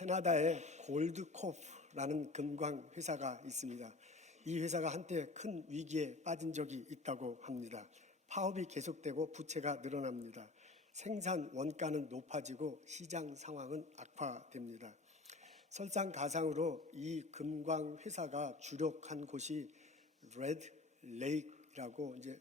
캐나다에 골드코프라는 금광 회사가 있습니다. 이 회사가 한때 큰 위기에 빠진 적이 있다고 합니다. 파업이 계속되고 부채가 늘어납니다. 생산 원가는 높아지고 시장 상황은 악화됩니다. 설상가상으로 이 금광 회사가 주력한 곳이 레드 레이크라고 이제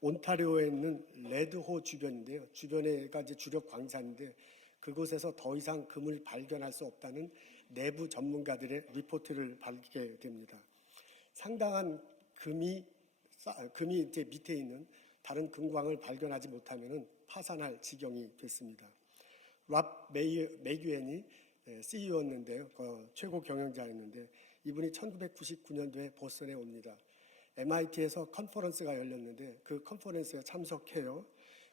온타리오에 있는 레드호 주변인데요. 주변에가 이제 주력 광산인데 그곳에서 더 이상 금을 발견할 수 없다는 내부 전문가들의 리포트를 밝히게 됩니다. 상당한 금이 이제 밑에 있는 다른 금광을 발견하지 못하면 파산할 지경이 됐습니다. 랍 메규엔이 CEO였는데요. 최고 경영자였는데 이분이 1999년도에 보스턴에 옵니다. MIT에서 컨퍼런스가 열렸는데 그 컨퍼런스에 참석해요.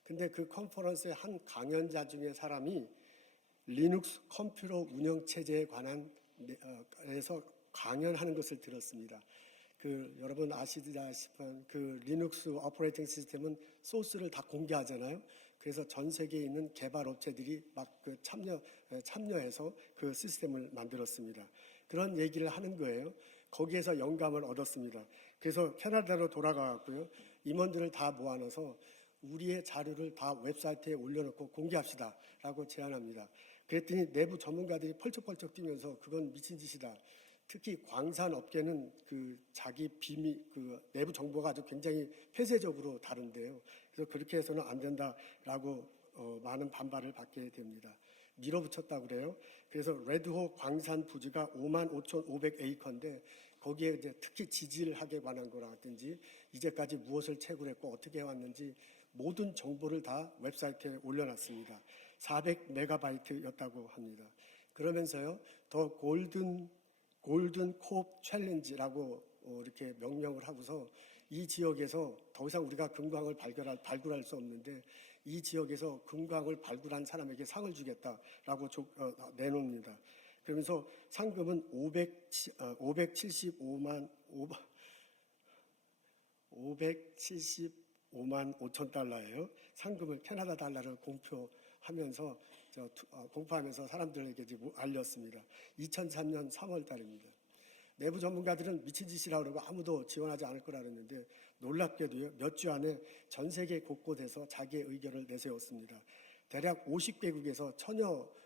근데 그 컨퍼런스의 한 강연자 중에 사람이 리눅스 컴퓨터 운영 체제에 관한 에서 강연하는 것을 들었습니다. 여러분 아시다시피 그 리눅스 오퍼레이팅 시스템은 소스를 다 공개하잖아요. 그래서 전 세계에 있는 개발 업체들이 막 참여해서 그 시스템을 만들었습니다. 그런 얘기를 하는 거예요. 거기에서 영감을 얻었습니다. 그래서 캐나다로 돌아가고요. 임원들을 다 모아넣어서 우리의 자료를 다 웹사이트에 올려놓고 공개합시다 라고 제안합니다. 그랬더니 내부 전문가들이 펄쩍펄쩍 뛰면서 그건 미친 짓이다. 특히 광산 업계는 자기 비밀, 내부 정보가 아주 굉장히 폐쇄적으로 다른데요. 그래서 그렇게 해서는 안 된다라고 많은 반발을 받게 됩니다. 밀어붙였다고 그래요. 그래서 레드호 광산 부지가 55,500에이커인데 거기에 이제 특히 지질학에 관한 거라든지 이제까지 무엇을 채굴했고 어떻게 해왔는지 모든 정보를 다 웹사이트에 올려놨습니다. 400메가바이트였다고 합니다. 그러면서요, 더 골든 콥 챌린지라고 이렇게 명명을 하고서 이 지역에서 더 이상 우리가 금광을 발굴할 수 없는데 이 지역에서 금광을 발굴한 사람에게 상을 주겠다라고 내놓습니다. 그러면서 상금은 575만 575만 5천 달러예요. 상금을 캐나다 달러를 공표하면서 사람들에게 알렸습니다. 2003년 3월 달입니다. 내부 전문가들은 미친 짓이라고 그러고 아무도 지원하지 않을 거라 그랬는데 놀랍게도요, 몇 주 안에 전 세계 곳곳에서 자기의 의견을 내세웠습니다. 대략 50개국에서 천여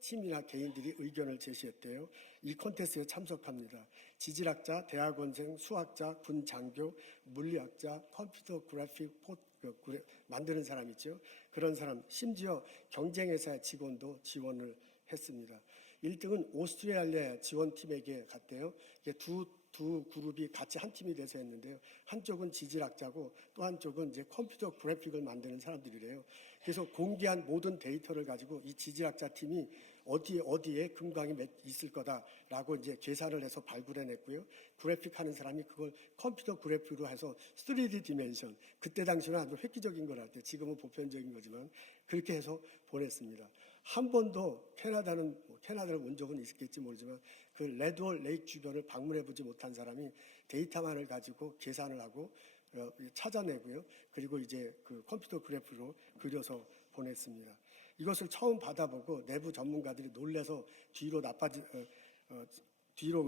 팀이나 개인들이 의견을 제시했대요. 이 콘테스트에 참석합니다. 지질학자, 대학원생, 수학자, 군 장교, 물리학자, 컴퓨터 그래픽 만드는 사람 있죠. 그런 사람, 심지어 경쟁회사의 직원도 지원을 했습니다. 1등은 오스트레일리아 지원팀에게 갔대요. 이게 두 그룹이 같이 한 팀이 돼서 했는데요. 한쪽은 지질학자고 또 한쪽은 이제 컴퓨터 그래픽을 만드는 사람들이래요. 그래서 공개한 모든 데이터를 가지고 이 지질학자 팀이 어디에 금광이 있을 거다라고 이제 계산을 해서 발굴해냈고요. 그래픽 하는 사람이 그걸 컴퓨터 그래픽으로 해서 3D 디멘션, 그때 당시는 아주 획기적인 거랄 지금은 보편적인 거지만 그렇게 해서 보냈습니다. 한 번도 캐나다를 온 적은 있겠지 모르지만 그 레드홀 레이크 주변을 방문해 보지 못한 사람이 데이터만을 가지고 계산을 하고 찾아내고요. 그리고 이제 그 컴퓨터 그래프로 그려서 보냈습니다. 이것을 처음 받아보고 내부 전문가들이 놀라서 뒤로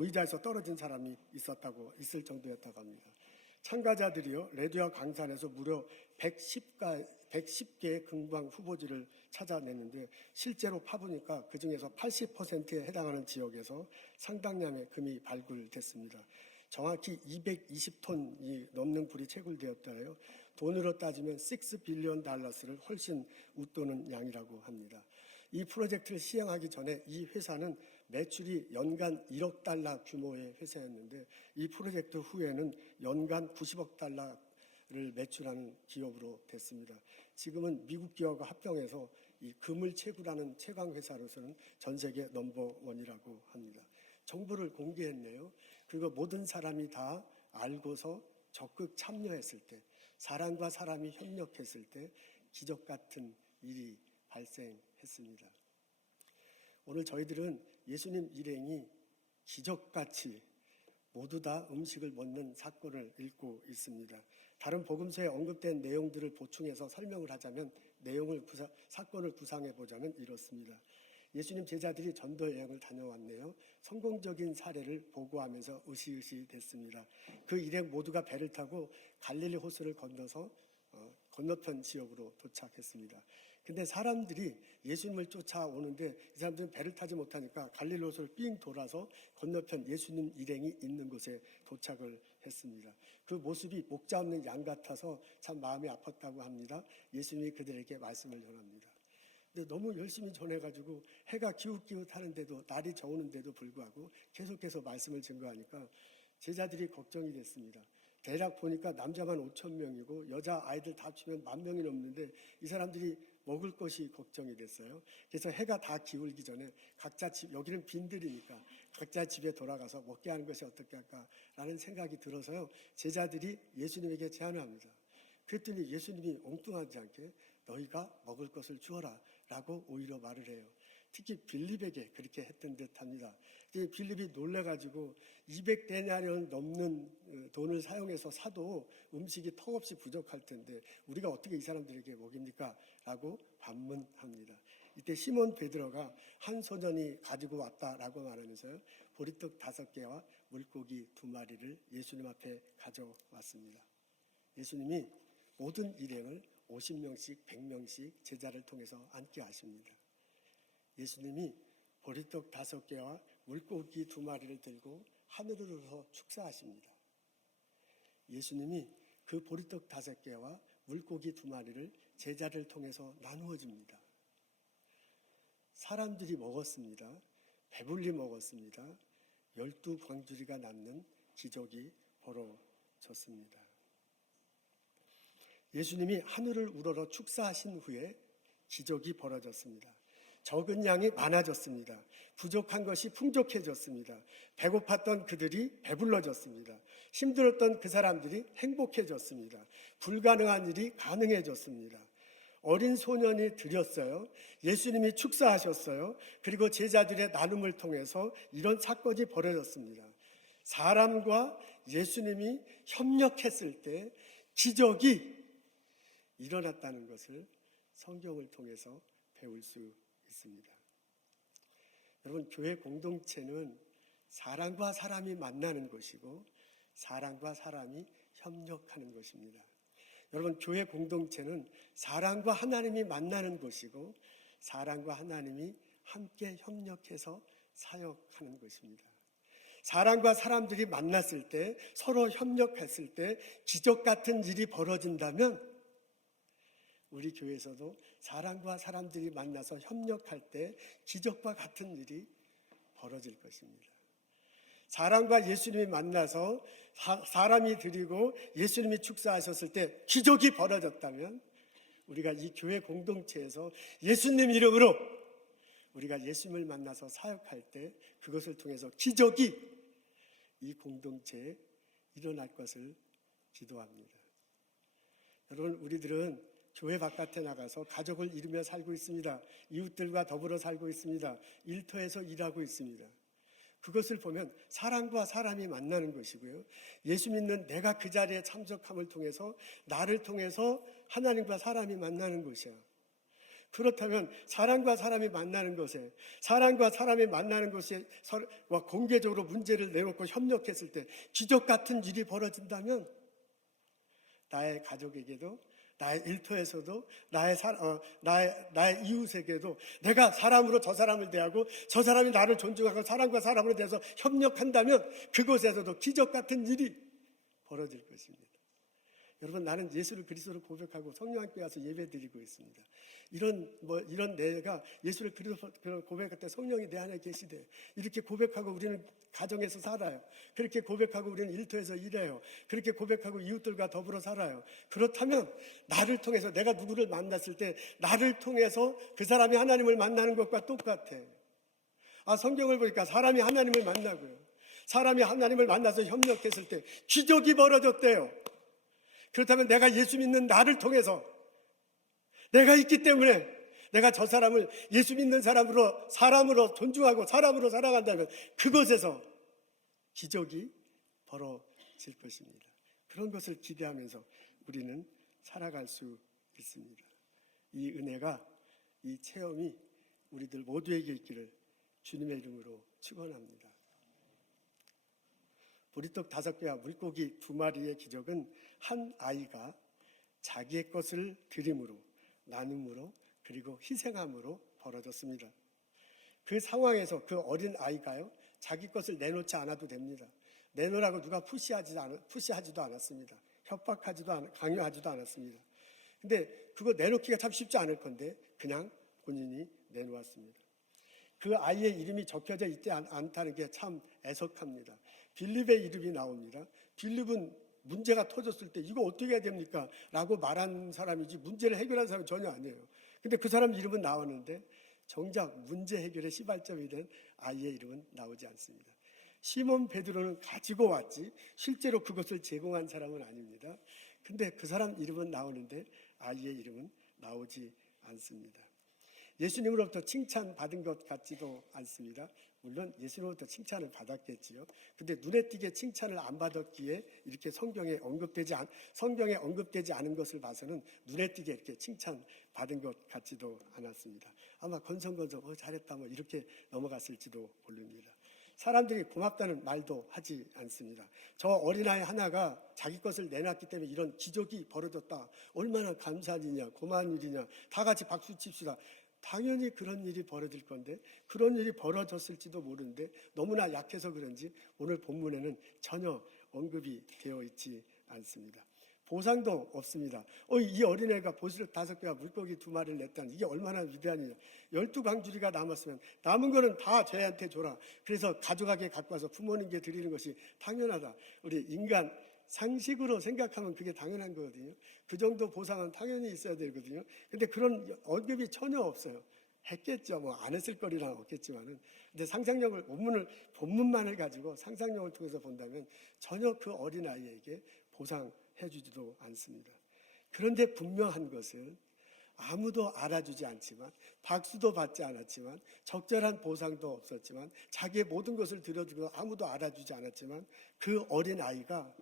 의자에서 떨어진 사람이 있을 정도였다고 합니다. 참가자들이요, 레드와 광산에서 무려 110개의 금광 후보지를 찾아냈는데 실제로 파보니까 그 중에서 80%에 해당하는 지역에서 상당량의 금이 발굴됐습니다. 정확히 220톤이 넘는 굴이 채굴되었다 해요. 돈으로 따지면 6 빌리언 달러스를 훨씬 웃도는 양이라고 합니다. 이 프로젝트를 시행하기 전에 이 회사는 매출이 연간 1억 달러 규모의 회사였는데 이 프로젝트 후에는 연간 90억 달러를 매출하는 기업으로 됐습니다. 지금은 미국 기업과 합병해서 이 금을 채굴하는 채광 회사로서는 전 세계 넘버원이라고 합니다. 정보를 공개했네요. 그리고 모든 사람이 다 알고서 적극 참여했을 때, 사람과 사람이 협력했을 때 기적 같은 일이 발생했습니다. 오늘 저희들은 예수님 일행이 기적같이 모두 다 음식을 먹는 사건을 읽고 있습니다. 다른 복음서에 언급된 내용들을 보충해서 설명을 하자면 사건을 구상해 보자면 이렇습니다. 예수님 제자들이 전도 여행을 다녀왔네요. 성공적인 사례를 보고하면서 으시으시 됐습니다. 그 일행 모두가 배를 타고 갈릴리 호수를 건너서 건너편 지역으로 도착했습니다. 근데 사람들이 예수님을 쫓아오는데 이 사람들은 배를 타지 못하니까 갈릴리 호수를 삥 돌아서 건너편 예수님 일행이 있는 곳에 도착을 했습니다. 그 모습이 목자 없는 양 같아서 참 마음이 아팠다고 합니다. 예수님이 그들에게 말씀을 전합니다. 근데 너무 열심히 전해가지고 해가 기웃기웃하는데도, 날이 저오는데도 불구하고 계속해서 말씀을 증거하니까 제자들이 걱정이 됐습니다. 대략 보니까 남자만 5천 명이고 여자 아이들 다 합치면 10,000명이 넘는데 이 사람들이 먹을 것이 걱정이 됐어요. 그래서 해가 다 기울기 전에 각자 집, 여기는 빈들이니까 각자 집에 돌아가서 먹게 하는 것이 어떻게 할까라는 생각이 들어서요. 제자들이 예수님에게 제안을 합니다. 그랬더니 예수님이 엉뚱하지 않게 너희가 먹을 것을 주어라 라고 오히려 말을 해요. 특히 빌립에게 그렇게 했던 듯합니다. 빌립이 놀래가지고 200데나리온 넘는 돈을 사용해서 사도 음식이 턱없이 부족할 텐데 우리가 어떻게 이 사람들에게 먹입니까? 라고 반문합니다. 이때 시몬 베드로가 한 소년이 가지고 왔다라고 말하면서요, 보리떡 5개와 물고기 2마리를 예수님 앞에 가져왔습니다. 예수님이 모든 일행을 50명씩 100명씩 제자를 통해서 앉게 하십니다. 예수님이 보리떡 5개와 물고기 2마리를 들고 하늘으로 축사하십니다. 예수님이 그 보리떡 5개와 물고기 2마리를 제자를 통해서 나누어 줍니다. 사람들이 먹었습니다. 배불리 먹었습니다. 12광주리가 남는 기적이 벌어졌습니다. 예수님이 하늘을 우러러 축사하신 후에 기적이 벌어졌습니다. 적은 양이 많아졌습니다. 부족한 것이 풍족해졌습니다. 배고팠던 그들이 배불러졌습니다. 힘들었던 그 사람들이 행복해졌습니다. 불가능한 일이 가능해졌습니다. 어린 소년이 드렸어요. 예수님이 축사하셨어요. 그리고 제자들의 나눔을 통해서 이런 사건이 벌어졌습니다. 사람과 예수님이 협력했을 때 기적이 일어났다는 것을 성경을 통해서 배울 수 있습니다. 여러분, 교회 공동체는 사람과 사람이 만나는 것이고 사람과 사람이 협력하는 것입니다. 여러분, 교회 공동체는 사람과 하나님이 만나는 것이고 사람과 하나님이 함께 협력해서 사역하는 것입니다. 사람과 사람들이 만났을 때, 서로 협력했을 때 기적 같은 일이 벌어진다면 우리 교회에서도 사람과 사람들이 만나서 협력할 때 기적과 같은 일이 벌어질 것입니다. 사람과 예수님이 만나서 사람이 드리고 예수님이 축사하셨을 때 기적이 벌어졌다면 우리가 이 교회 공동체에서 예수님 이름으로 우리가 예수님을 만나서 사역할 때 그것을 통해서 기적이 이 공동체에 일어날 것을 기도합니다. 여러분, 우리들은 교회 바깥에 나가서 가족을 이루며 살고 있습니다. 이웃들과 더불어 살고 있습니다. 일터에서 일하고 있습니다. 그것을 보면 사람과 사람이 만나는 것이고요. 예수 믿는 내가 그 자리에 참석함을 통해서 나를 통해서 하나님과 사람이 만나는 것이야. 그렇다면 사람과 사람이 만나는 것에, 사람과 사람이 만나는 것에 공개적으로 문제를 내놓고 협력했을 때 기적 같은 일이 벌어진다면 나의 가족에게도, 나의 일터에서도, 나의 이웃에게도 내가 사람으로 저 사람을 대하고 저 사람이 나를 존중하고 사람과 사람으로 대해서 협력한다면 그곳에서도 기적 같은 일이 벌어질 것입니다. 여러분, 나는 예수를 그리스도로 고백하고 성령님께 와서 예배드리고 있습니다. 이런 내가 예수를 그리스도로 고백할 때 성령이 내 안에 계시대. 이렇게 고백하고 우리는 가정에서 살아요. 그렇게 고백하고 우리는 일터에서 일해요. 그렇게 고백하고 이웃들과 더불어 살아요. 그렇다면 나를 통해서 내가 누구를 만났을 때 나를 통해서 그 사람이 하나님을 만나는 것과 똑같아. 성경을 보니까 사람이 하나님을 만나고요. 사람이 하나님을 만나서 협력했을 때 기적이 벌어졌대요. 그렇다면 내가 예수 믿는 나를 통해서 내가 있기 때문에 내가 저 사람을 예수 믿는 사람으로 존중하고 사람으로 사랑한다면 그곳에서 기적이 벌어질 것입니다. 그런 것을 기대하면서 우리는 살아갈 수 있습니다. 이 은혜가, 이 체험이 우리들 모두에게 있기를 주님의 이름으로 축원합니다. 보리떡 5개와 물고기 2마리의 기적은 한 아이가 자기의 것을 드림으로, 나눔으로, 그리고 희생함으로 벌어졌습니다. 그 상황에서 그 어린 아이가요, 자기 것을 내놓지 않아도 됩니다. 내놓으라고 누가 푸시하지도 않았습니다. 협박하지도 강요하지도 않았습니다. 근데 그거 내놓기가 참 쉽지 않을 건데 그냥 본인이 내놓았습니다. 그 아이의 이름이 적혀져 있지 않다는 게 참 애석합니다. 빌립의 이름이 나옵니다. 빌립은 문제가 터졌을 때 이거 어떻게 해야 됩니까? 라고 말한 사람이지 문제를 해결한 사람이 전혀 아니에요. 근데 그 사람 이름은 나왔는데 정작 문제 해결의 시발점이 된 아이의 이름은 나오지 않습니다. 시몬 베드로는 가지고 왔지 실제로 그것을 제공한 사람은 아닙니다. 근데 그 사람 이름은 나오는데 아이의 이름은 나오지 않습니다. 예수님으로부터 칭찬받은 것 같지도 않습니다. 물론 예수님으로부터 칭찬을 받았겠지요. 근데 눈에 띄게 칭찬을 안 받았기에 이렇게 성경에 언급되지 않은 것을 봐서는 눈에 띄게 이렇게 칭찬받은 것 같지도 않았습니다. 아마 건성건성 잘했다 뭐 이렇게 넘어갔을지도 모릅니다. 사람들이 고맙다는 말도 하지 않습니다. 저 어린아이 하나가 자기 것을 내놨기 때문에 이런 기적이 벌어졌다. 얼마나 감사한 일이냐, 고마운 일이냐. 다 같이 박수 칩시다. 당연히 그런 일이 벌어질 건데 그런 일이 벌어졌을지도 모르는데 너무나 약해서 그런지 오늘 본문에는 전혀 언급이 되어 있지 않습니다. 보상도 없습니다. 이 어린애가 보리떡 5개와 물고기 2마리를 냈다는 이게 얼마나 위대한 일이냐. 12광주리가 남았으면 남은 거는 다 쟤한테 줘라. 그래서 가져가게 갖고 와서 부모님께 드리는 것이 당연하다. 우리 인간 상식으로 생각하면 그게 당연한 거거든요. 그 정도 보상은 당연히 있어야 되거든요. 근데 그런 언급이 전혀 없어요. 했겠죠. 뭐 안 했을 거리란 없겠지만은. 근데 상상력을 본문만을 가지고 상상력을 통해서 본다면 전혀 그 어린아이에게 보상해주지도 않습니다. 그런데 분명한 것은 아무도 알아주지 않지만 박수도 받지 않았지만 적절한 보상도 없었지만 자기의 모든 것을 들어주고 아무도 알아주지 않았지만 그 어린아이가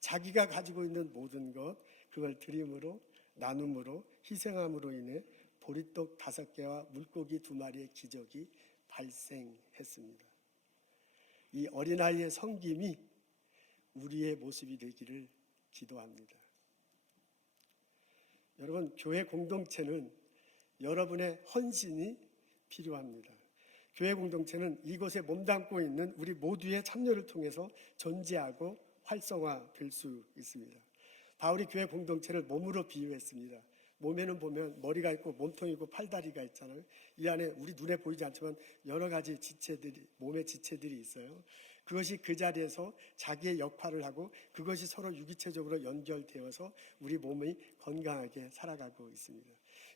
자기가 가지고 있는 모든 것 그걸 드림으로 나눔으로 희생함으로 인해 보리떡 5개와 물고기 2마리의 기적이 발생했습니다. 이 어린아이의 섬김이 우리의 모습이 되기를 기도합니다. 여러분, 교회 공동체는 여러분의 헌신이 필요합니다. 교회 공동체는 이곳에 몸담고 있는 우리 모두의 참여를 통해서 존재하고 활성화될 수 있습니다. 바울이 교회 공동체를 몸으로 비유했습니다. 몸에는 보면 머리가 있고 몸통이 있고 팔다리가 있잖아요. 이 안에 우리 눈에 보이지 않지만 여러 가지 몸의 지체들이 있어요. 그것이 그 자리에서 자기의 역할을 하고 그것이 서로 유기체적으로 연결되어서 우리 몸이 건강하게 살아가고 있습니다.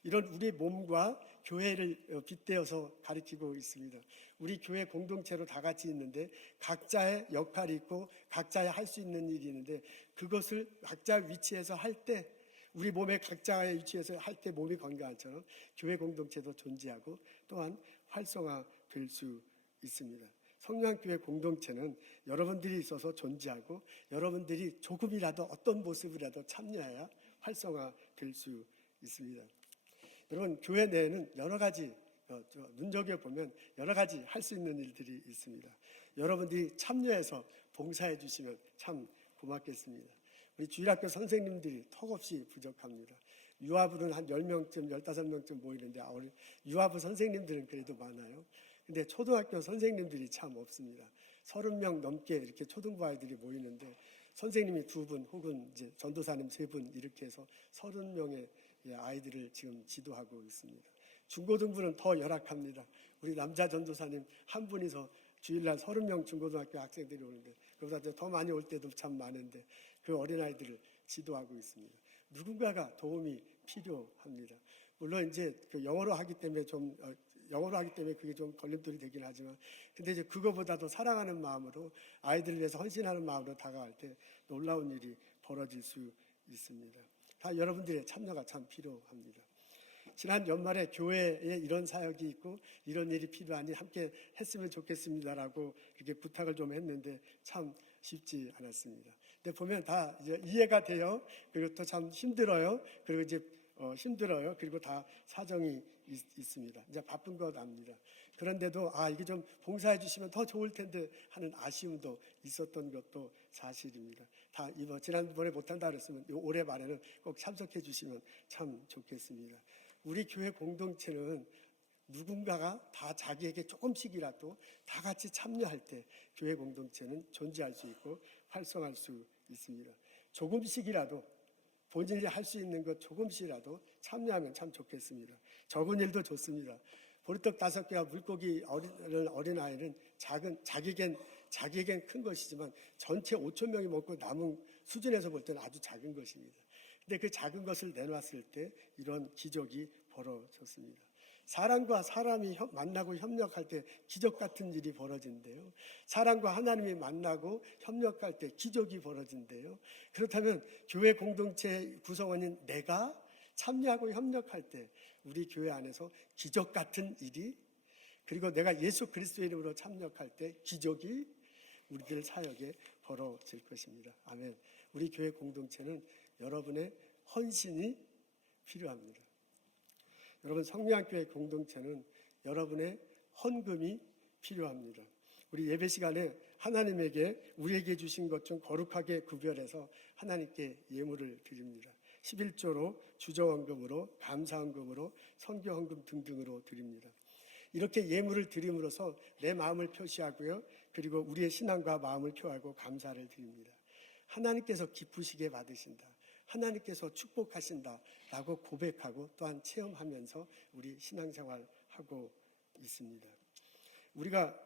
이런 우리 몸과 교회를 빗대어서 가리키고 있습니다. 우리 교회 공동체로 다 같이 있는데 각자의 역할이 있고 각자의 할 수 있는 일이 있는데 그것을 각자 위치에서 할 때 우리 몸의 각자의 위치에서 할 때 몸이 건강한처럼 교회 공동체도 존재하고 또한 활성화될 수 있습니다. 성령교회 공동체는 여러분들이 있어서 존재하고 여러분들이 조금이라도 어떤 모습이라도 참여해야 활성화될 수 있습니다. 여러분, 교회 내에는 여러 가지 눈여겨보면 여러 가지 할 수 있는 일들이 있습니다. 여러분들이 참여해서 봉사해 주시면 참 고맙겠습니다. 우리 주일학교 선생님들이 턱없이 부족합니다. 유아부는 한 10명쯤, 15명쯤 모이는데 유아부 선생님들은 그래도 많아요. 근데 초등학교 선생님들이 참 없습니다. 30명 넘게 이렇게 초등부 아이들이 모이는데 선생님이 2분 혹은 이제 전도사님 3분 이렇게 해서 30명의 아이들을 지금 지도하고 있습니다. 중고등부는 더 열악합니다. 우리 남자 전도사님 한 분이서 주일날 30명 중고등학교 학생들이 오는데 그보다 더 많이 올 때도 참 많은데 그 어린아이들을 지도하고 있습니다. 누군가가 도움이 필요합니다. 물론 이제 그 영어로 하기 때문에 그게 좀 걸림돌이 되긴 하지만 근데 이제 그거보다도 사랑하는 마음으로 아이들을 위해서 헌신하는 마음으로 다가갈 때 놀라운 일이 벌어질 수 있습니다. 다 여러분들의 참여가 참 필요합니다. 지난 연말에 교회에 이런 사역이 있고 이런 일이 필요하니 함께 했으면 좋겠습니다라고 이렇게 부탁을 좀 했는데 참 쉽지 않았습니다. 근데 보면 다 이제 이해가 돼요. 그리고 또 참 힘들어요. 그리고 이제 힘들어요. 그리고 다 사정이 있습니다. 이제 바쁜 것 압니다. 그런데도 이게 좀 봉사해 주시면 더 좋을 텐데 하는 아쉬움도 있었던 것도 사실입니다. 다 지난번에 못한다 그랬으면 올해 말에는 꼭 참석해 주시면 참 좋겠습니다. 우리 교회 공동체는 누군가가 다 자기에게 조금씩이라도 다 같이 참여할 때 교회 공동체는 존재할 수 있고 활성화할 수 있습니다. 조금씩이라도 본인이 할 수 있는 것 조금씩이라도 참여하면 참 좋겠습니다. 적은 일도 좋습니다. 보리떡 5개와 물고기 어린아이는 자기에겐 큰 것이지만 전체 5천 명이 먹고 남은 수준에서 볼 때는 아주 작은 것입니다. 근데 그 작은 것을 내놨을 때 이런 기적이 벌어졌습니다. 사람과 사람이 만나고 협력할 때 기적 같은 일이 벌어진대요. 사람과 하나님이 만나고 협력할 때 기적이 벌어진대요. 그렇다면 교회 공동체 구성원인 내가 참여하고 협력할 때 우리 교회 안에서 기적 같은 일이, 그리고 내가 예수 그리스도의 이름으로 참여할 때 기적이 우리들 사역에 벌어질 것입니다. 아멘. 우리 교회 공동체는 여러분의 헌신이 필요합니다. 여러분, 성령교회 공동체는 여러분의 헌금이 필요합니다. 우리 예배 시간에 하나님에게 우리에게 주신 것 중 거룩하게 구별해서 하나님께 예물을 드립니다. 11조로, 주저헌금으로, 감사헌금으로, 선교헌금 등등으로 드립니다. 이렇게 예물을 드림으로써 내 마음을 표시하고요, 그리고 우리의 신앙과 마음을 표하고 감사를 드립니다. 하나님께서 기쁘시게 받으신다, 하나님께서 축복하신다라고 고백하고 또한 체험하면서 우리 신앙생활하고 있습니다. 우리가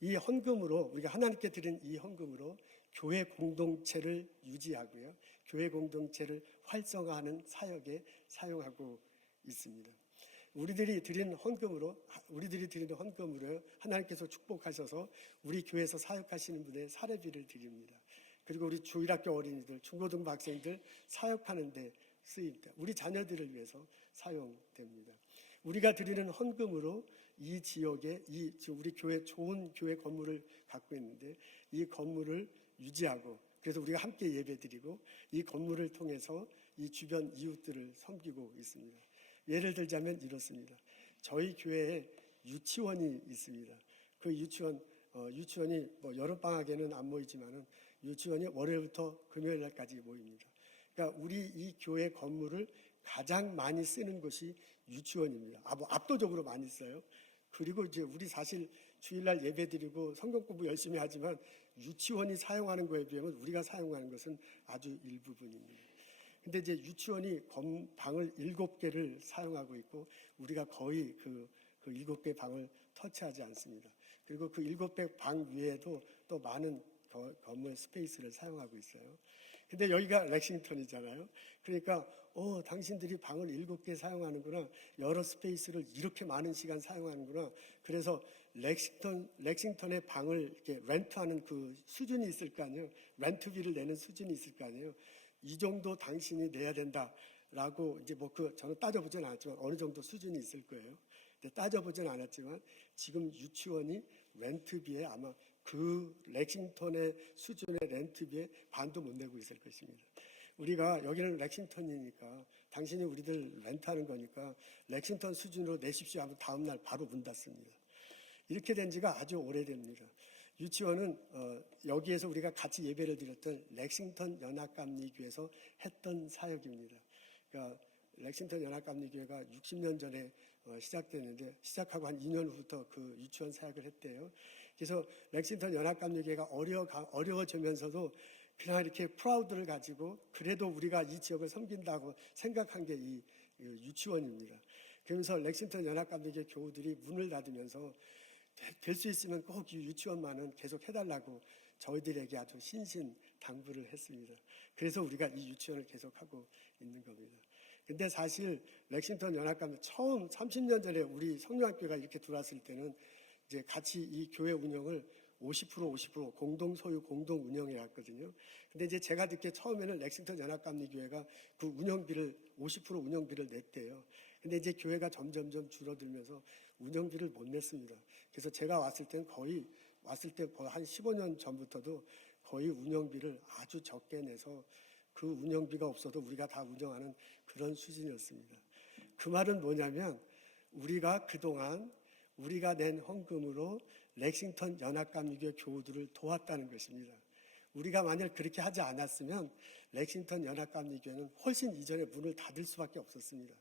이 헌금으로, 우리가 하나님께 드린 이 헌금으로 교회 공동체를 유지하고요, 교회 공동체를 활성화하는 사역에 사용하고 있습니다. 우리들이 드리는 헌금으로 하나님께서 축복하셔서 우리 교회에서 사역하시는 분의 사례비를 드립니다. 그리고 우리 주일학교 어린이들, 중고등부 학생들 사역하는 데 쓰입니다. 우리 자녀들을 위해서 사용됩니다. 우리가 드리는 헌금으로 이 지역에 우리 교회 좋은 교회 건물을 갖고 있는데 이 건물을 유지하고, 그래서 우리가 함께 예배드리고 이 건물을 통해서 이 주변 이웃들을 섬기고 있습니다. 예를 들자면 이렇습니다. 저희 교회에 유치원이 있습니다. 그 유치원이 여름방학에는 안 모이지만은 유치원이 월요일부터 금요일날까지 모입니다. 그러니까 우리 이 교회 건물을 가장 많이 쓰는 곳이 유치원입니다. 압도적으로 많이 써요. 그리고 이제 우리 사실 주일날 예배드리고 성경 공부 열심히 하지만 유치원이 사용하는 거에 비하면 우리가 사용하는 것은 아주 일부분입니다. 근데 이제 유치원이 방을 7개를 사용하고 있고 우리가 거의 그 7개 방을 터치하지 않습니다. 그리고 그 7개 방 위에도 또 많은 건물 스페이스를 사용하고 있어요. 근데 여기가 렉싱턴이잖아요. 그러니까 당신들이 방을 7개 사용하는구나, 여러 스페이스를 이렇게 많은 시간 사용하는구나. 그래서 렉싱턴의 방을 이렇게 렌트하는 그 수준이 있을 거 아니에요. 렌트비를 내는 수준이 있을 거 아니에요. 이 정도 당신이 내야 된다라고 이제 저는 따져보진 않았지만 어느 정도 수준이 있을 거예요. 근데 따져보진 않았지만 지금 유치원이 렌트비에 아마 그 렉싱턴의 수준의 렌트비에 반도 못 내고 있을 것입니다. 우리가 여기는 렉싱턴이니까 당신이 우리들 렌트하는 거니까 렉싱턴 수준으로 내십시오 하면 다음날 바로 문 닫습니다. 이렇게 된 지가 아주 오래됩니다. 유치원은 여기에서 우리가 같이 예배를 드렸던 렉싱턴 연합감리교회에서 했던 사역입니다. 그러니까 렉싱턴 연합감리교회가 60년 전에 시작됐는데 시작하고 한 2년 후부터 그 유치원 사역을 했대요. 그래서 렉싱턴 연합감리교회가 어려워지면서도 그냥 이렇게 프라우드를 가지고 그래도 우리가 이 지역을 섬긴다고 생각한 게 이 유치원입니다. 그러면서 렉싱턴 연합감리교회 교우들이 문을 닫으면서 될 수 있으면 꼭 이 유치원만은 계속 해달라고 저희들에게 아주 신신당부를 했습니다. 그래서 우리가 이 유치원을 계속하고 있는 겁니다. 근데 사실 렉싱턴 연합감리 처음 30년 전에 우리 성령학교가 이렇게 들어왔을 때는 이제 같이 이 교회 운영을 50% 공동 소유 공동 운영해 왔거든요. 근데 이제 제가 듣기에 처음에는 렉싱턴 연합감리교회가 그 운영비를 50% 운영비를 냈대요. 근데 이제 교회가 점점점 줄어들면서 운영비를 못 냈습니다. 그래서 제가 왔을 때 거의 한 15년 전부터도 거의 운영비를 아주 적게 내서 그 운영비가 없어도 우리가 다 운영하는 그런 수준이었습니다. 그 말은 뭐냐면 우리가 그동안 우리가 낸 헌금으로 렉싱턴 연합감리교 교우들을 도왔다는 것입니다. 우리가 만약 그렇게 하지 않았으면 렉싱턴 연합감리교회는 훨씬 이전에 문을 닫을 수밖에 없었습니다.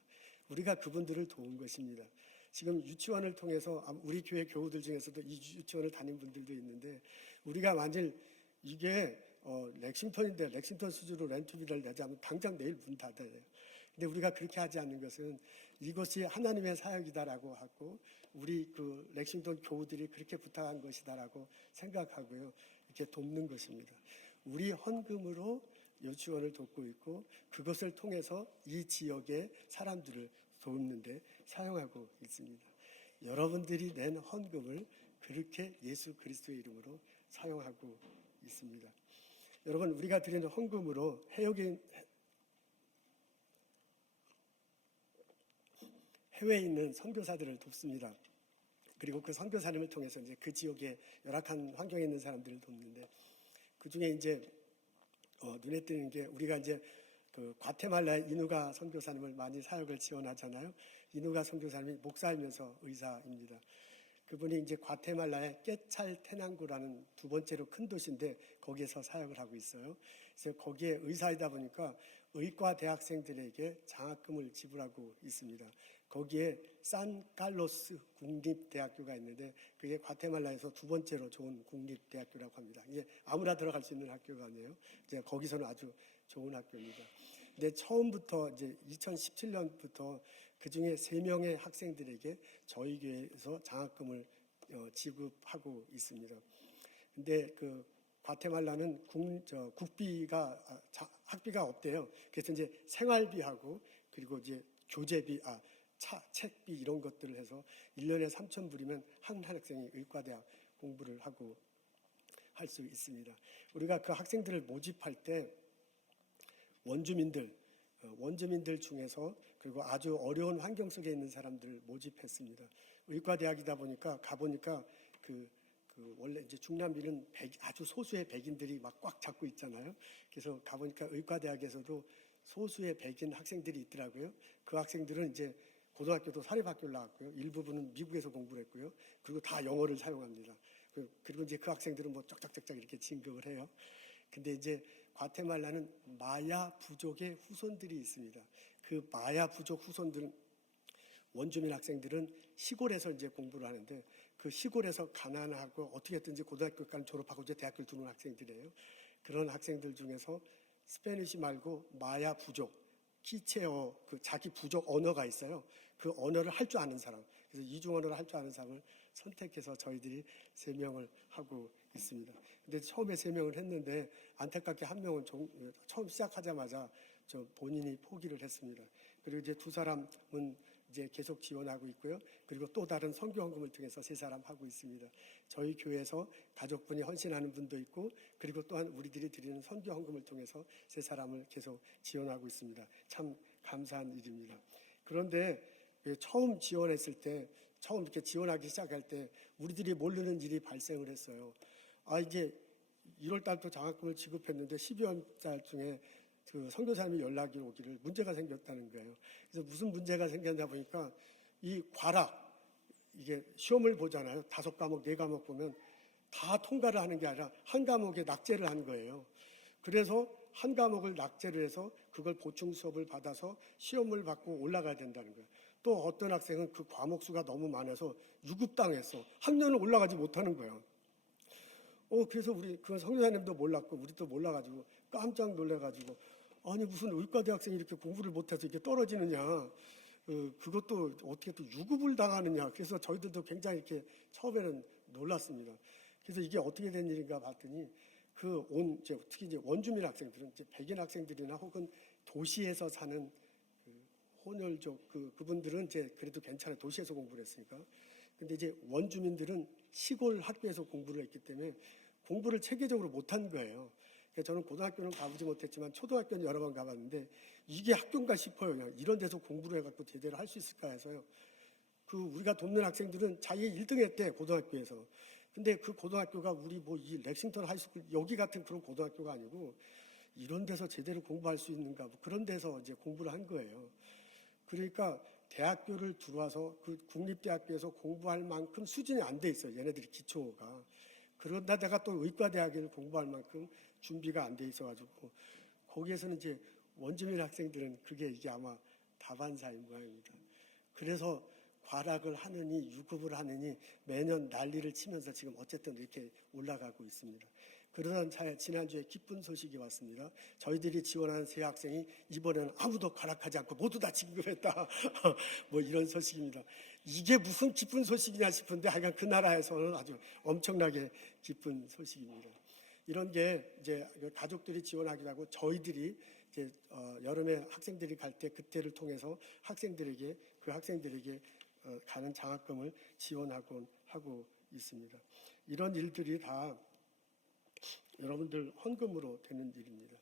우리가 그분들을 도운 것입니다. 지금 유치원을 통해서 우리 교회 교우들 중에서도 이 유치원을 다닌 분들도 있는데 우리가 만일 이게 렉싱턴인데 렉싱턴 수준으로 렌트비를 내자면 당장 내일 문 닫아야 돼요. 근데 우리가 그렇게 하지 않는 것은 이것이 하나님의 사역이다라고 하고 우리 그 렉싱턴 교우들이 그렇게 부탁한 것이다라고 생각하고요. 이렇게 돕는 것입니다. 우리 헌금으로 유치원을 돕고 있고 그것을 통해서 이 지역의 사람들을 돕는데 사용하고 있습니다. 여러분들이 낸 헌금을 그렇게 예수 그리스도의 이름으로 사용하고 있습니다. 여러분, 우리가 드리는 헌금으로 해외에 있는 선교사들을 돕습니다. 그리고 그 선교사님을 통해서 이제 그 지역에 열악한 환경에 있는 사람들을 돕는데 그 중에 이제 눈에 띄는 게 우리가 이제 그 과테말라의 이누가 선교사님을 많이 사역을 지원하잖아요. 이누가 선교사님이 목사이면서 의사입니다. 그분이 이제 과테말라의 깨찰테낭구라는 두 번째로 큰 도시인데 거기에서 사역을 하고 있어요. 그래서 거기에 의사이다 보니까 의과 대학생들에게 장학금을 지불하고 있습니다. 거기에 산칼로스 국립대학교가 있는데 그게 과테말라에서 두 번째로 좋은 국립대학교라고 합니다. 이게 아무나 들어갈 수 있는 학교가 아니에요. 이제 거기서는 아주 좋은 학교입니다. 근데 처음부터 이제 2017년부터 그 중에 3명의 학생들에게 저희 교회에서 장학금을 지급하고 있습니다. 근데 그 과테말라는 국비가 학비가 없대요. 그래서 이제 생활비하고 그리고 이제 교재비, 책비 이런 것들을 해서 1년에 3,000불이면 한 학생이 의과대학 공부를 하고 할 수 있습니다. 우리가 그 학생들을 모집할 때 원주민들 중에서 그리고 아주 어려운 환경 속에 있는 사람들을 모집했습니다. 의과대학이다 보니까 가보니까 원래 이제 중남미는 아주 소수의 백인들이 막 꽉 잡고 있잖아요. 그래서 가보니까 의과대학에서도 소수의 백인 학생들이 있더라고요. 그 학생들은 이제 고등학교도 사립학교를 나왔고요. 일부분은 미국에서 공부를 했고요. 그리고 다 영어를 사용합니다. 그리고 이제 그 학생들은 뭐 쩍쩍쩍쩍 이렇게 진급을 해요. 근데 이제 과테말라는 마야 부족의 후손들이 있습니다. 그 마야 부족 후손들은 원주민 학생들은 시골에서 이제 공부를 하는데 그 시골에서 가난하고 어떻게든지 고등학교까지 졸업하고 이제 대학교를 들어온 학생들이에요. 그런 학생들 중에서 스페니시 말고 마야 부족, 키체어 그 자기 부족 언어가 있어요. 그 언어를 할 줄 아는 사람. 그래서 이중 언어를 할 줄 아는 사람을 선택해서 저희들이 3명을 하고 있습니다. 근데 처음에 3명을 했는데 안타깝게 한 명은 처음 시작하자마자 본인이 포기를 했습니다. 그리고 이제 2사람은 이제 계속 지원하고 있고요. 그리고 또 다른 선교헌금을 통해서 3사람 하고 있습니다. 저희 교회에서 가족분이 헌신하는 분도 있고 그리고 또한 우리들이 드리는 선교헌금을 통해서 3사람을 계속 지원하고 있습니다. 참 감사한 일입니다. 그런데 처음 지원했을 때 처음 이렇게 지원하기 시작할 때 우리들이 모르는 일이 발생을 했어요. 이제 1월 달부터 장학금을 지급했는데 12월 달 중에 그 선교사님이 연락이 오기를 문제가 생겼다는 거예요. 그래서 무슨 문제가 생겼나 보니까 이 과락, 이게 시험을 보잖아요. 5과목, 4과목 보면 다 통과를 하는 게 아니라 한 과목에 낙제를 한 거예요. 그래서 한 과목을 낙제를 해서 그걸 보충 수업을 받아서 시험을 받고 올라가야 된다는 거예요. 또 어떤 학생은 그 과목 수가 너무 많아서 유급당했어. 학년을 올라가지 못하는 거예요. 그래서 우리 그 선교사님도 몰랐고 우리도 몰라가지고 깜짝 놀래가지고 아니 무슨 의과 대학생이 이렇게 공부를 못해서 이렇게 떨어지느냐, 그것도 어떻게 또 유급을 당하느냐. 그래서 저희들도 굉장히 이렇게 처음에는 놀랐습니다. 그래서 이게 어떻게 된 일인가 봤더니 특히 이제 원주민 학생들은 이제 백인 학생들이나 혹은 도시에서 사는 혼혈족 그분들은 이제 그래도 괜찮아요. 도시에서 공부를 했으니까. 근데 이제 원주민들은 시골 학교에서 공부를 했기 때문에 공부를 체계적으로 못한 거예요. 그래서 저는 고등학교는 가보지 못했지만 초등학교는 여러 번 가봤는데 이게 학교인가 싶어요. 그냥 이런 데서 공부를 해갖고 제대로 할 수 있을까 해서요. 우리가 돕는 학생들은 자기 1등 했대, 고등학교에서. 근데 그 고등학교가 우리 이 렉싱턴 하이스쿨 여기 같은 그런 고등학교가 아니고 이런 데서 제대로 공부할 수 있는가, 뭐 그런 데서 이제 공부를 한 거예요. 그러니까 대학교를 들어와서 그 국립대학교에서 공부할 만큼 수준이 안 돼 있어요. 얘네들이 기초가. 그런다 내가 또 의과대학을 공부할 만큼 준비가 안 돼 있어가지고 거기에서는 이제 원주민 학생들은 그게 이게 아마 다반사인 모양입니다. 그래서 과락을 하느니 유급을 하느니 매년 난리를 치면서 지금 어쨌든 이렇게 올라가고 있습니다. 그러던 차에 지난주에 기쁜 소식이 왔습니다. 저희들이 지원한 세 학생이 이번에는 아무도 가락하지 않고 모두 다 진급했다. 뭐 이런 소식입니다. 이게 무슨 기쁜 소식이냐 싶은데 하여간 그 나라에서는 아주 엄청나게 기쁜 소식입니다. 이런 게 이제 가족들이 지원하기도 하고 저희들이 이제 여름에 학생들이 갈 때 그때를 통해서 학생들에게 가는 장학금을 지원하곤 하고 있습니다. 이런 일들이 다 여러분들 헌금으로 되는 일입니다.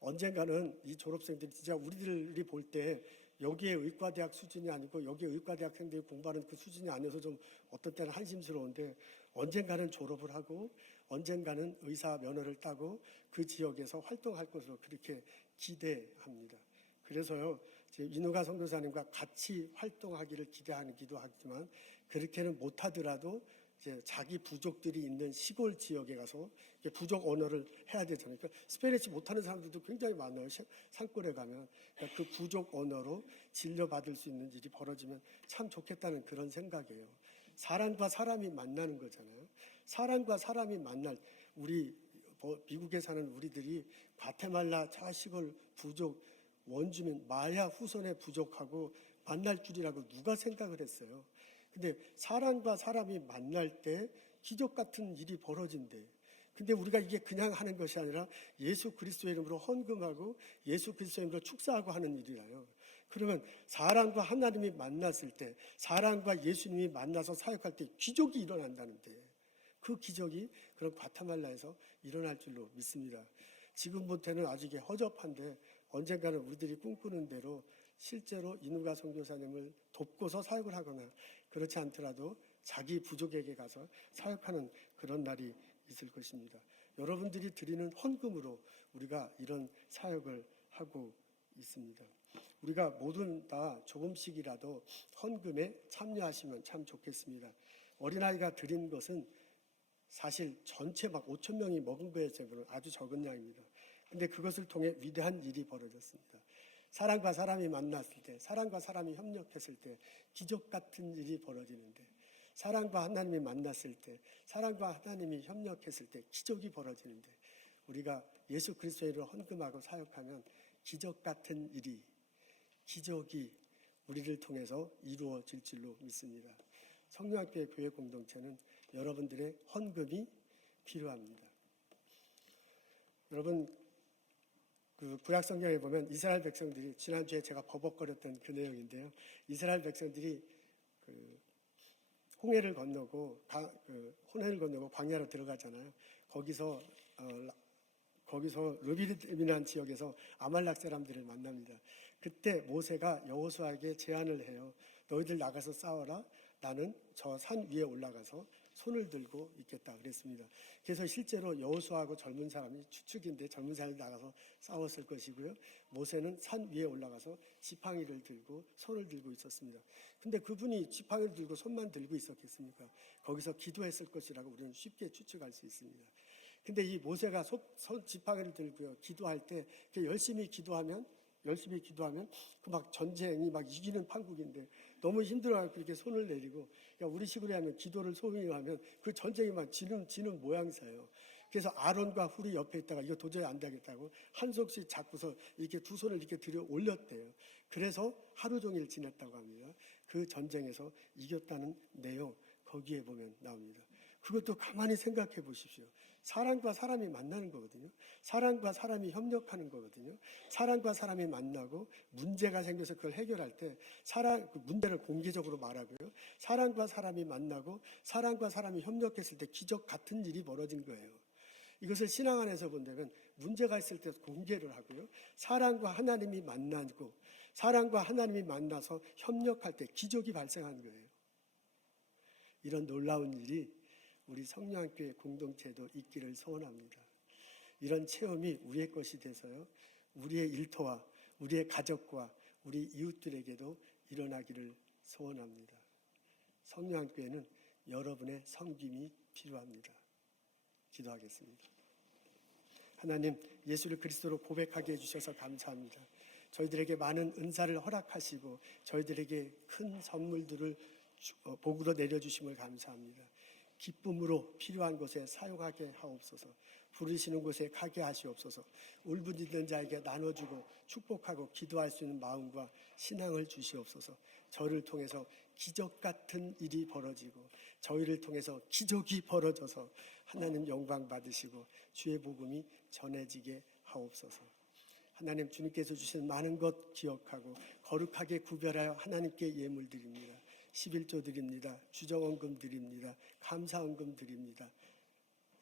언젠가는 이 졸업생들이 진짜 우리들이 볼 때 여기에 의과대학 수준이 아니고 여기에 의과대학생들이 공부하는 그 수준이 아니어서 좀 어떤 때는 한심스러운데 언젠가는 졸업을 하고 언젠가는 의사 면허를 따고 그 지역에서 활동할 것으로 그렇게 기대합니다. 그래서요, 이누가 선교사님과 같이 활동하기를 기대하기도 하지만 그렇게는 못하더라도 이제 자기 부족들이 있는 시골 지역에 가서 부족 언어를 해야 되잖아요. 그러니까 스페니시 못하는 사람들도 굉장히 많아요. 산골에 가면 그러니까 그 부족 언어로 진료받을 수 있는 일이 벌어지면 참 좋겠다는 그런 생각이에요. 사람과 사람이 만나는 거잖아요. 사람과 사람이 만날 우리 미국에 사는 우리들이 과테말라 자시골 부족 원주민 마야 후손의 부족하고 만날 줄이라고 누가 생각을 했어요. 근데 사람과 사람이 만날 때 기적 같은 일이 벌어진대. 근데 우리가 이게 그냥 하는 것이 아니라 예수 그리스도의 이름으로 헌금하고 예수 그리스도의 이름으로 축사하고 하는 일이라요. 그러면 사람과 하나님이 만났을 때, 사람과 예수님이 만나서 사역할 때 기적이 일어난다는데 그 기적이 그런 과테말라에서 일어날 줄로 믿습니다. 지금부터는 아직 허접한데 언젠가는 우리들이 꿈꾸는 대로 실제로 이누가 선교사님을 돕고서 사역을 하거나 그렇지 않더라도 자기 부족에게 가서 사역하는 그런 날이 있을 것입니다. 여러분들이 드리는 헌금으로 우리가 이런 사역을 하고 있습니다. 우리가 모두 다 조금씩이라도 헌금에 참여하시면 참 좋겠습니다. 어린아이가 드린 것은 사실 전체 막 5천 명이 먹은 거에 비해서는 아주 적은 양입니다. 근데 그것을 통해 위대한 일이 벌어졌습니다. 사람과 사람이 만났을 때, 사람과 사람이 협력했을 때 기적 같은 일이 벌어지는데, 사람과 하나님이 만났을 때, 사람과 하나님이 협력했을 때 기적이 벌어지는데, 우리가 예수 그리스도의 이름으로 헌금하고 사역하면 기적 같은 일이, 기적이 우리를 통해서 이루어질 줄로 믿습니다. 성령학교의 교회 공동체는 여러분들의 헌금이 필요합니다. 여러분, 그 구약 성경에 보면 이스라엘 백성들이 지난주에 제가 버벅거렸던 그 내용인데요. 이스라엘 백성들이 그 홍해를 건너고 광야로 들어가잖아요. 거기서 르비딤이라는 지역에서 아말렉 사람들을 만납니다. 그때 모세가 여호수아에게 제안을 해요. 너희들 나가서 싸워라. 나는 저 산 위에 올라가서 손을 들고 있겠다 그랬습니다. 그래서 실제로 여호수아하고 젊은 사람이 추측인데 젊은 사람이 나가서 싸웠을 것이고요. 모세는 산 위에 올라가서 지팡이를 들고 손을 들고 있었습니다. 근데 그분이 지팡이를 들고 손만 들고 있었겠습니까? 거기서 기도했을 것이라고 우리는 쉽게 추측할 수 있습니다. 근데 이 모세가 지팡이를 들고요. 기도할 때 열심히 기도하면 그 막 전쟁이 막 이기는 판국인데 너무 힘들어요. 그렇게 손을 내리고 그러니까 우리 식으로 하면 기도를 소위 하면 그 전쟁이 막 지는 모양새예요. 그래서 아론과 훌이 옆에 있다가 이거 도저히 안 되겠다고 한 손씩 잡고서 이렇게 두 손을 이렇게 들여 올렸대요. 그래서 하루 종일 지냈다고 합니다. 그 전쟁에서 이겼다는 내용 거기에 보면 나옵니다. 그것도 가만히 생각해 보십시오. 사람과 사람이 만나는 거거든요. 사람과 사람이 협력하는 거거든요. 사람과 사람이 만나고 문제가 생겨서 그걸 해결할 때 그 문제를 공개적으로 말하고요. 사람과 사람이 만나고 사람과 사람이 협력했을 때 기적 같은 일이 벌어진 거예요. 이것을 신앙 안에서 본다면 문제가 있을 때 공개를 하고요. 사람과 하나님이 만나고 사람과 하나님이 만나서 협력할 때 기적이 발생하는 거예요. 이런 놀라운 일이 우리 성령학교의 공동체도 있기를 소원합니다. 이런 체험이 우리의 것이 돼서요, 우리의 일터와 우리의 가족과 우리 이웃들에게도 일어나기를 소원합니다. 성령교회는 여러분의 섬김이 필요합니다. 기도하겠습니다. 하나님, 예수를 그리스도로 고백하게 해주셔서 감사합니다. 저희들에게 많은 은사를 허락하시고 저희들에게 큰 선물들을 복으로 내려주심을 감사합니다. 기쁨으로 필요한 곳에 사용하게 하옵소서. 부르시는 곳에 가게 하시옵소서. 울부짖는 자에게 나눠주고 축복하고 기도할 수 있는 마음과 신앙을 주시옵소서. 저를 통해서 기적 같은 일이 벌어지고 저희를 통해서 기적이 벌어져서 하나님 영광 받으시고 주의 복음이 전해지게 하옵소서. 하나님, 주님께서 주신 많은 것 기억하고 거룩하게 구별하여 하나님께 예물 드립니다. 11조 드립니다. 주정헌금 드립니다. 감사헌금 드립니다.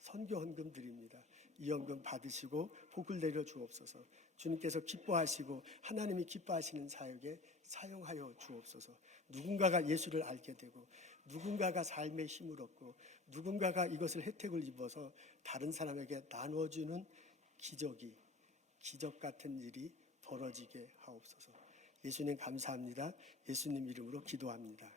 선교헌금 드립니다. 이 헌금 받으시고 복을 내려 주옵소서. 주님께서 기뻐하시고 하나님이 기뻐하시는 사역에 사용하여 주옵소서. 누군가가 예수를 알게 되고 누군가가 삶의 힘을 얻고 누군가가 이것을 혜택을 입어서 다른 사람에게 나눠주는 기적 같은 일이 벌어지게 하옵소서. 예수님 감사합니다. 예수님 이름으로 기도합니다.